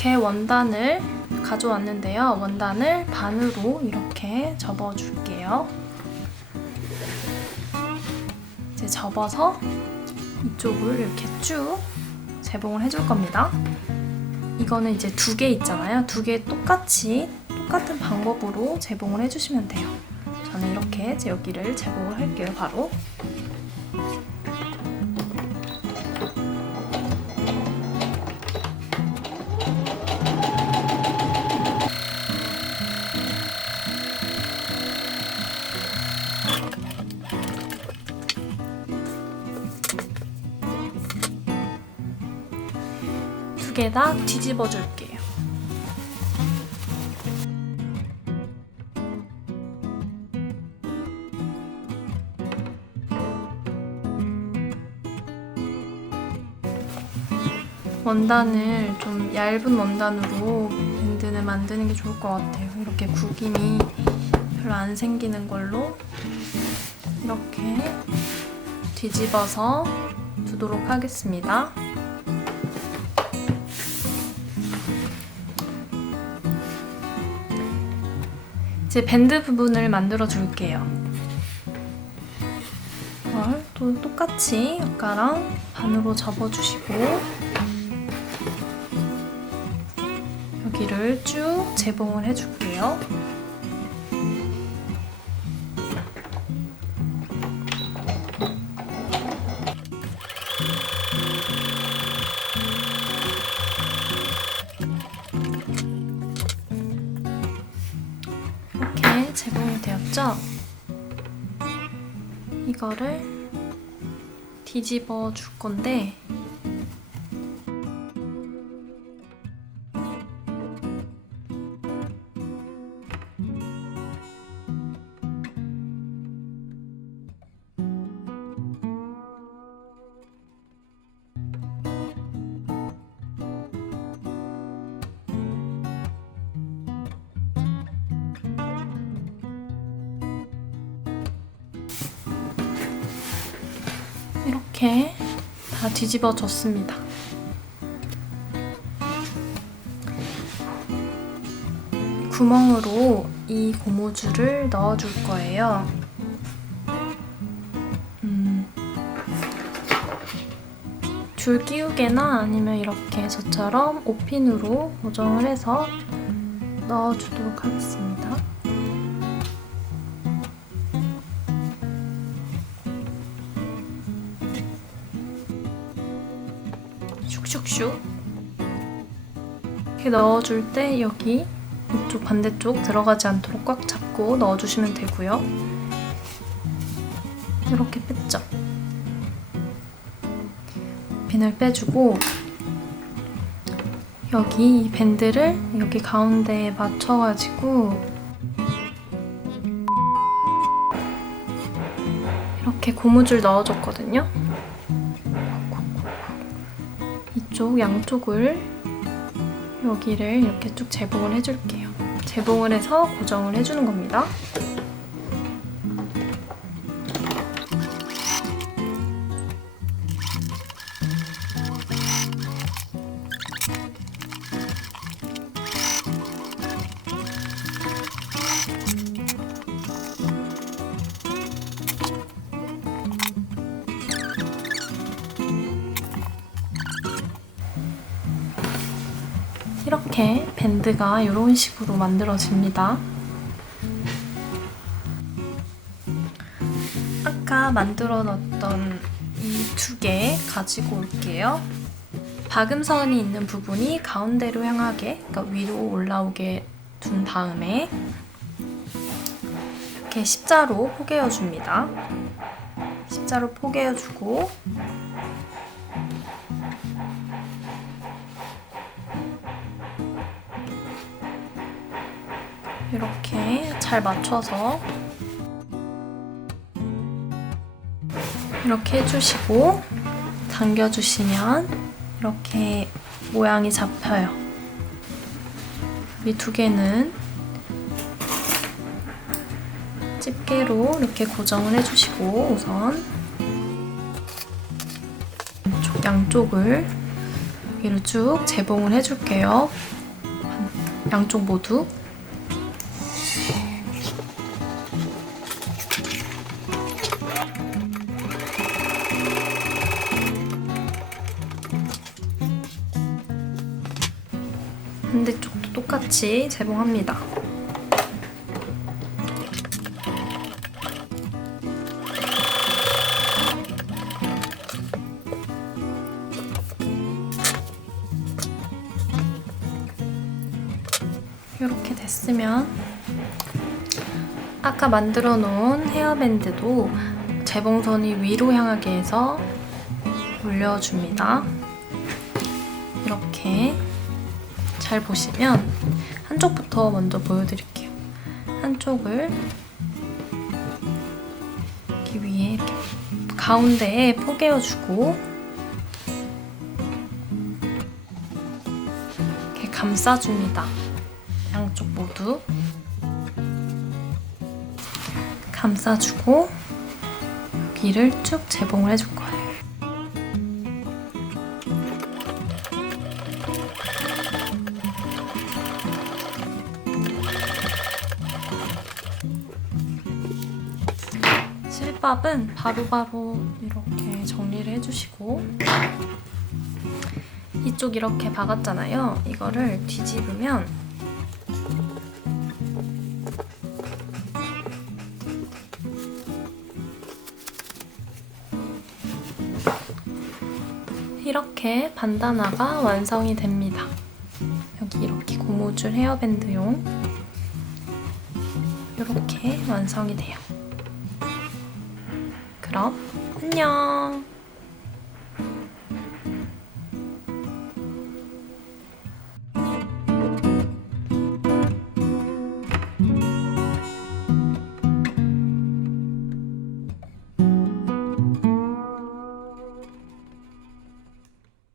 이렇게 원단을 가져왔는데요. 원단을 반으로 이렇게 접어줄게요. 이제 접어서 이쪽을 이렇게 쭉 재봉을 해줄 겁니다. 이거는 이제 2개 있잖아요. 2개 똑같은 방법으로 재봉을 해주시면 돼요. 저는 이렇게 여기를 재봉을 할게요. 바로. 두 개 다 뒤집어 줄게요. 원단을 좀 얇은 원단으로 밴드는 만드는 게 좋을 것 같아요. 이렇게 구김이 별로 안 생기는 걸로 이렇게 뒤집어서 두도록 하겠습니다. 이제 밴드 부분을 만들어 줄게요. 이걸 또 똑같이 아까랑 반으로 접어주시고 여기를 쭉 재봉을 해줄게요. 이렇게 재봉이 되었죠? 이거를 뒤집어 줄 건데 이렇게 다 뒤집어 줬습니다. 구멍으로 이 고무줄을 넣어줄 거예요. 줄 끼우개나 아니면 이렇게 저처럼 5핀으로 고정을 해서 넣어주도록 하겠습니다. 슉슉슉 이렇게 넣어줄 때 여기 이쪽 반대쪽 들어가지 않도록 꽉 잡고 넣어주시면 되고요. 이렇게 뺐죠? 핀을 빼주고 여기 이 밴드를 여기 가운데에 맞춰가지고 이렇게 고무줄 넣어줬거든요. 이쪽 양쪽을 여기를 이렇게 쭉 재봉을 해줄게요. 재봉을 해서 고정을 해주는 겁니다. 이렇게 밴드가 이런 식으로 만들어집니다. 아까 만들어 놨던 이 2개 가지고 올게요. 박음선이 있는 부분이 가운데로 향하게, 그러니까 위로 올라오게 둔 다음에 이렇게 십자로 포개어줍니다. 십자로 포개어주고 이렇게 잘 맞춰서 이렇게 해주시고 당겨주시면 이렇게 모양이 잡혀요. 이 2개는 집게로 이렇게 고정을 해주시고 우선 양쪽을 여기를 쭉 재봉을 해줄게요. 양쪽 모두. 반대쪽도 똑같이 재봉합니다. 이렇게 됐으면 아까 만들어 놓은 헤어밴드도 재봉선이 위로 향하게 해서 올려줍니다. 이렇게 잘 보시면 한쪽부터 먼저 보여드릴게요. 한쪽을 여기 위에 이렇게 가운데에 포개어주고 이렇게 감싸줍니다. 양쪽 모두 감싸주고 여기를 쭉 재봉을 해줄 거예요. 실밥은 바로바로 이렇게 정리를 해주시고 이쪽 이렇게 박았잖아요. 이거를 뒤집으면 이렇게 반다나가 완성이 됩니다. 여기 이렇게 고무줄 헤어밴드용 이렇게 완성이 돼요. 그럼 안녕!